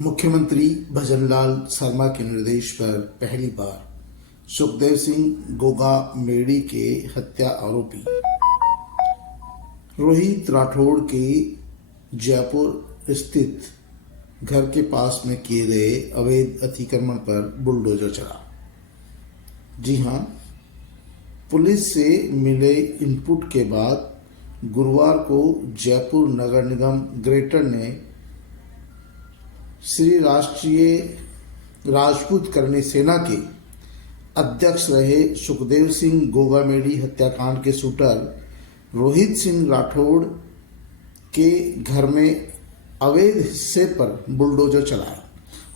मुख्यमंत्री भजनलाल शर्मा के निर्देश पर पहली बार सुखदेव सिंह गोगा मेड़ी के हत्या आरोपी रोहित राठौड़ के जयपुर स्थित घर के पास में किए गए अवैध अतिक्रमण पर बुलडोजर चला। जी हां, पुलिस से मिले इनपुट के बाद गुरुवार को जयपुर नगर निगम ग्रेटर ने श्री राष्ट्रीय राजपूत करणी सेना के अध्यक्ष रहे सुखदेव सिंह गोगामेड़ी हत्याकांड के शूटर रोहित सिंह राठौड़ के घर में अवैध हिस्से पर बुलडोजर चलाया।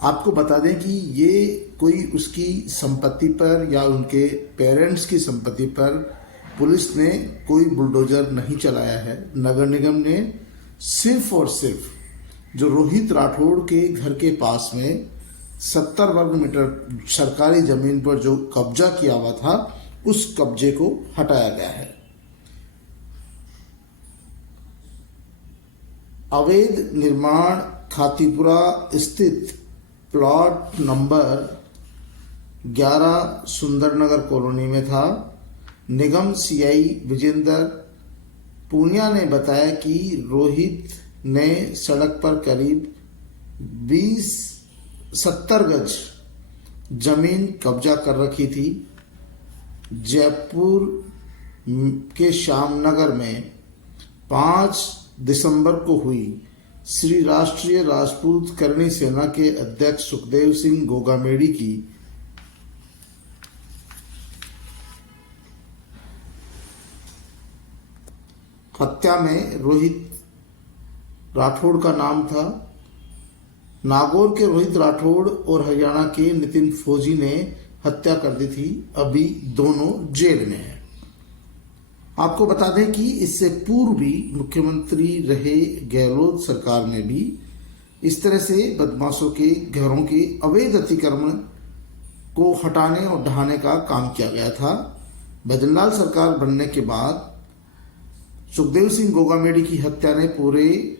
आपको बता दें कि ये कोई उसकी संपत्ति पर या उनके पेरेंट्स की संपत्ति पर पुलिस ने कोई बुलडोजर नहीं चलाया है। नगर निगम ने सिर्फ और सिर्फ जो रोहित राठौड़ के घर के पास में 70 वर्ग मीटर सरकारी जमीन पर जो कब्जा किया हुआ था, उस कब्जे को हटाया गया है। अवैध निर्माण खातीपुरा स्थित प्लॉट नंबर 11 सुंदरनगर कॉलोनी में था। निगम सीआई विजेंद्र पूनिया ने बताया कि रोहित ने सड़क पर करीब 70 गज जमीन कब्जा कर रखी थी। जयपुर के श्यामनगर में 5 दिसंबर को हुई श्री राष्ट्रीय राजपूत करणी सेना के अध्यक्ष सुखदेव सिंह गोगामेड़ी की हत्या में रोहित राठौड़ का नाम था। नागौर के रोहित राठौड़ और हरियाणा के नितिन फौजी ने हत्या कर दी थी। अभी दोनों जेल में हैं। आपको बता दें कि इससे पूर्व भी मुख्यमंत्री रहे गहलोत सरकार में भी इस तरह से बदमाशों के घरों के अवैध अतिक्रमण को हटाने और ढहाने का काम किया गया था। भजनलाल सरकार बनने के बाद सुखदेव सिंह गोगामेड़ी की हत्या ने पूरे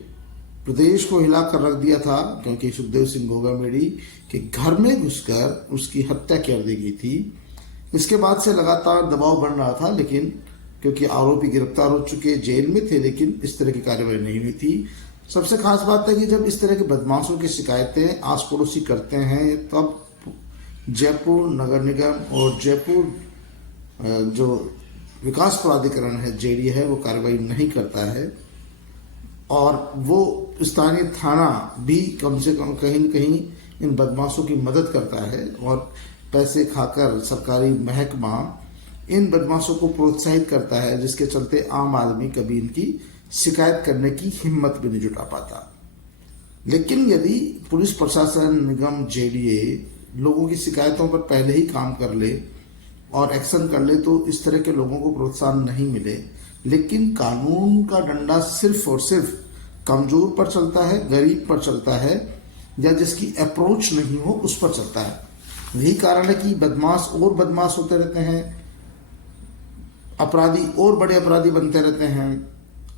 प्रदेश को हिला कर रख दिया था, क्योंकि सुखदेव सिंह गोगामेड़ी के घर में घुसकर उसकी हत्या कर दी गई थी। इसके बाद से लगातार दबाव बढ़ रहा था, लेकिन क्योंकि आरोपी गिरफ्तार हो चुके जेल में थे, लेकिन इस तरह की कार्रवाई नहीं हुई थी। सबसे खास बात है कि जब इस तरह के बदमाशों की शिकायतें आस पड़ोसी करते हैं, तब जयपुर नगर निगम और जयपुर जो विकास प्राधिकरण है, जेडी है, वो कार्रवाई नहीं करता है। और वो स्थानीय थाना भी कम से कम कहीं न कहीं इन बदमाशों की मदद करता है और पैसे खाकर सरकारी महकमा इन बदमाशों को प्रोत्साहित करता है, जिसके चलते आम आदमी कभी इनकी शिकायत करने की हिम्मत भी नहीं जुटा पाता। लेकिन यदि पुलिस प्रशासन, निगम, जेडीए लोगों की शिकायतों पर पहले ही काम कर ले और एक्शन कर ले, तो इस तरह के लोगों को प्रोत्साहन नहीं मिले। लेकिन कानून का डंडा सिर्फ और सिर्फ कमजोर पर चलता है, गरीब पर चलता है, या जिसकी अप्रोच नहीं हो उस पर चलता है। यही कारण है कि बदमाश और बदमाश होते रहते हैं, अपराधी और बड़े अपराधी बनते रहते हैं,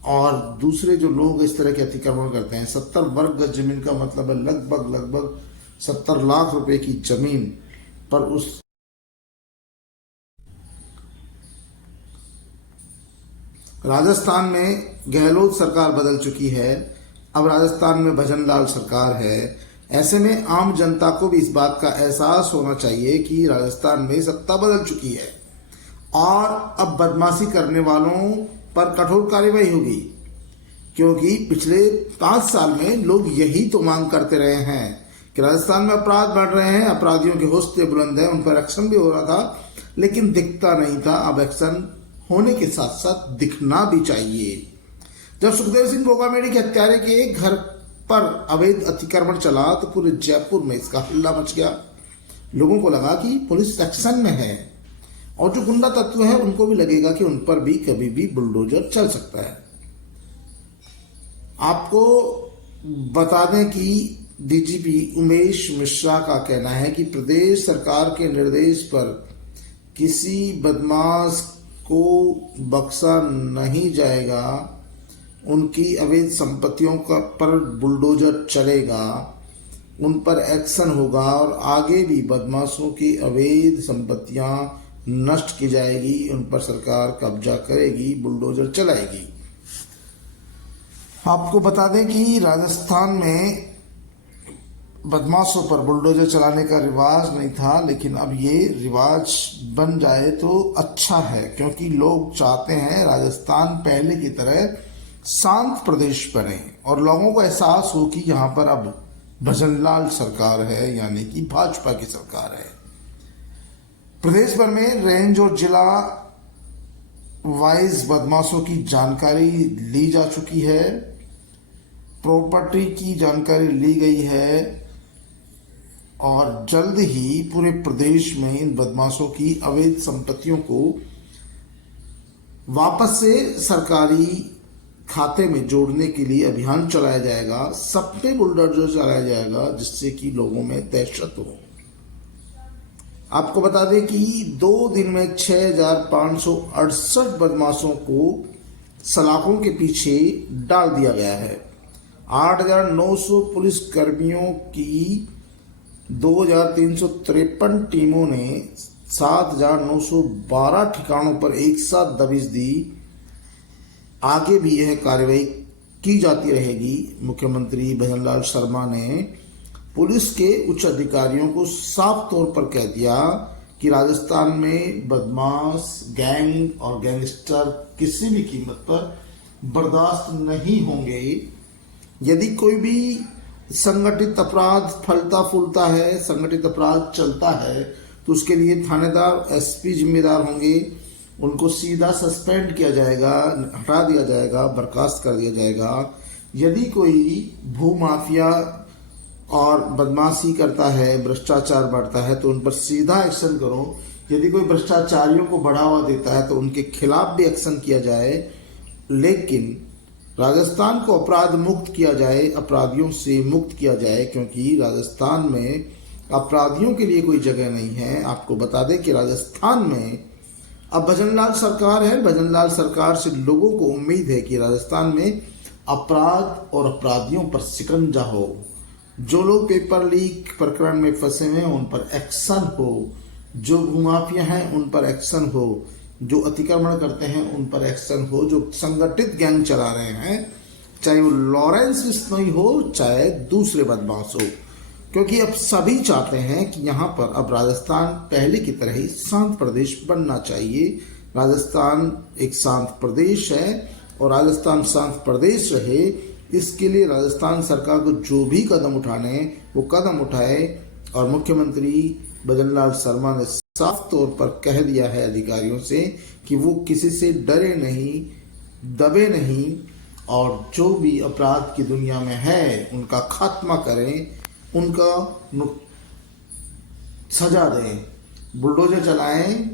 और दूसरे जो लोग इस तरह के अतिक्रमण करते हैं। 70 वर्ग गज जमीन का मतलब है लगभग 70 लाख रुपए की जमीन पर उस राजस्थान में गहलोत सरकार बदल चुकी है। अब राजस्थान में भजनलाल सरकार है। ऐसे में आम जनता को भी इस बात का एहसास होना चाहिए कि राजस्थान में सत्ता बदल चुकी है और अब बदमाशी करने वालों पर कठोर कार्रवाई होगी। क्योंकि पिछले 5 साल में लोग यही तो मांग करते रहे हैं कि राजस्थान में अपराध बढ़ रहे हैं, अपराधियों के हौसले बुलंद हैं, उन पर एक्शन भी हो रहा था, लेकिन दिखता नहीं था। अब एक्शन होने के साथ साथ दिखना भी चाहिए। जब सुखदेव सिंह गोगामेड़ी के हत्यारे के घर पर अवैध अतिक्रमण चला, तो पूरे जयपुर में इसका हल्ला मच गया। लोगों को लगा कि पुलिस एक्शन में है, और जो गुंडा तत्व है उनको भी लगेगा कि उन पर भी कभी भी बुलडोजर चल सकता है। आपको बता दें कि डीजीपी उमेश मिश्रा का कहना है कि प्रदेश सरकार के निर्देश पर किसी बदमाश को बख्शा नहीं जाएगा। उनकी अवैध संपत्तियों का पर बुलडोजर चलेगा। उन पर एक्शन होगा और आगे भी बदमाशों की अवैध संपत्तियां नष्ट की जाएगी, उन पर सरकार कब्जा करेगी, बुलडोजर चलाएगी। आपको बता दें कि राजस्थान में बदमाशों पर बुलडोजर चलाने का रिवाज नहीं था, लेकिन अब ये रिवाज बन जाए तो अच्छा है, क्योंकि लोग चाहते हैं राजस्थान पहले की तरह शांत प्रदेश बने और लोगों को एहसास हो कि यहाँ पर अब भजनलाल सरकार है, यानी कि भाजपा की सरकार है। प्रदेश भर में रेंज और जिला वाइज बदमाशों की जानकारी ली जा चुकी है, प्रॉपर्टी की जानकारी ली गई है और जल्द ही पूरे प्रदेश में इन बदमाशों की अवैध संपत्तियों को वापस से सरकारी खाते में जोड़ने के लिए अभियान चलाया जाएगा। सब पे बुलडोजर चलाया जाएगा, जिससे कि लोगों में दहशत हो। आपको बता दें कि 2 दिन में 6,568 बदमाशों को सलाखों के पीछे डाल दिया गया है। 8,900 पुलिस कर्मियों की 2,353 टीमों ने 7,912 ठिकानों पर एक साथ दबिश दी। आगे भी यह कार्रवाई की जाती रहेगी। मुख्यमंत्री भजनलाल शर्मा ने पुलिस के उच्च अधिकारियों को साफ तौर पर कह दिया कि राजस्थान में बदमाश, गैंग और गैंगस्टर किसी भी कीमत पर बर्दाश्त नहीं होंगे। यदि कोई भी संगठित अपराध फलता फूलता है, संगठित अपराध चलता है, तो उसके लिए थानेदार, एसपी जिम्मेदार होंगे। उनको सीधा सस्पेंड किया जाएगा, हटा दिया जाएगा, बर्खास्त कर दिया जाएगा। यदि कोई भूमाफिया और बदमाशी करता है, भ्रष्टाचार बढ़ता है, तो उन पर सीधा एक्शन करो। यदि कोई भ्रष्टाचारियों को बढ़ावा देता है तो उनके खिलाफ भी एक्शन किया जाए, लेकिन राजस्थान को अपराध मुक्त किया जाए, अपराधियों से मुक्त किया जाए, क्योंकि राजस्थान में अपराधियों के लिए कोई जगह नहीं है। आपको बता दें कि राजस्थान में अब भजनलाल सरकार है। भजनलाल सरकार से लोगों को उम्मीद है कि राजस्थान में अपराध और अपराधियों पर शिकंजा हो। जो लोग पेपर लीक प्रकरण में फंसे हैं उन पर एक्शन हो, जो भूमाफिया हैं उन पर एक्शन हो, जो अतिक्रमण करते हैं उन पर एक्शन हो, जो संगठित गैंग चला रहे हैं, चाहे वो लॉरेंस बिश्नोई हो चाहे दूसरे बदमाश हो, क्योंकि अब सभी चाहते हैं कि यहाँ पर अब राजस्थान पहले की तरह ही शांत प्रदेश बनना चाहिए। राजस्थान एक शांत प्रदेश है और राजस्थान शांत प्रदेश रहे, इसके लिए राजस्थान सरकार को जो भी कदम उठाने वो कदम उठाए। और मुख्यमंत्री भजनलाल शर्मा ने साफ तौर पर कह दिया है अधिकारियों से कि वो किसी से डरे नहीं, दबे नहीं, और जो भी अपराध की दुनिया में है उनका खात्मा करें, उनका सजा दें, बुलडोजर चलाएं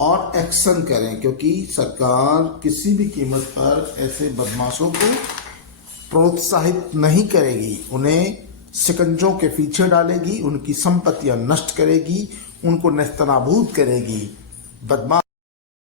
और एक्शन करें, क्योंकि सरकार किसी भी कीमत पर ऐसे बदमाशों को प्रोत्साहित नहीं करेगी। उन्हें शिकंजों के पीछे डालेगी, उनकी संपत्तियां नष्ट करेगी, उनको नेस्तनाबूद करेगी। बदमाश